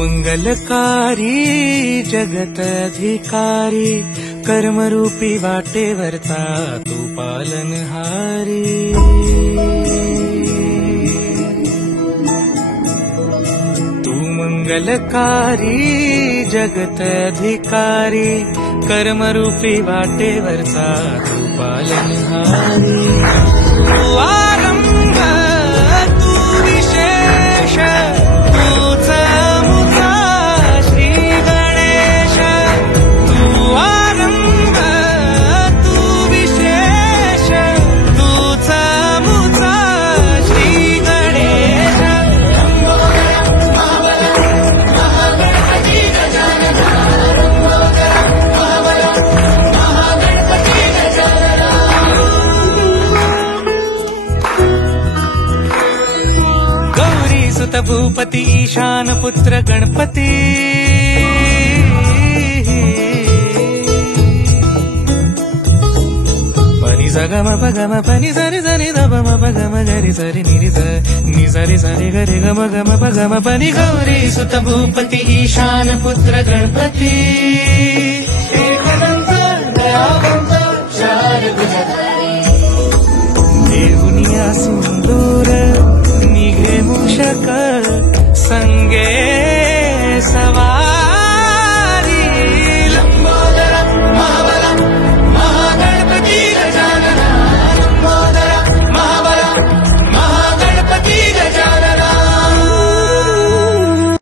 मंगलकारी जगत अधिकारी कर्मरूपी वाटेवरचा तू पालनहारी. तू मंगलकारी जगत अधिकारी कर्मरूपी वाटेवरचा तू पालनहारी. तू आरंभ तू विशेष तूच मुचा श्री गणेश. तू आरंभ तू विशेष तूच मुचा श्री गणेश. गौरी सुत भूपती ईशान पुत्र गणपती. पनी सगम पगम पनी सरि सरि दम पगम गरि सरि निरि नि सरि सरि गरि गम गम पगम पनी. गौरी सुत भूपती ईशान पुत्र गणपती. एकदंत दयावंत चार भुजधारी. देऊनिया सुंदर निघे मूषक संगे सवा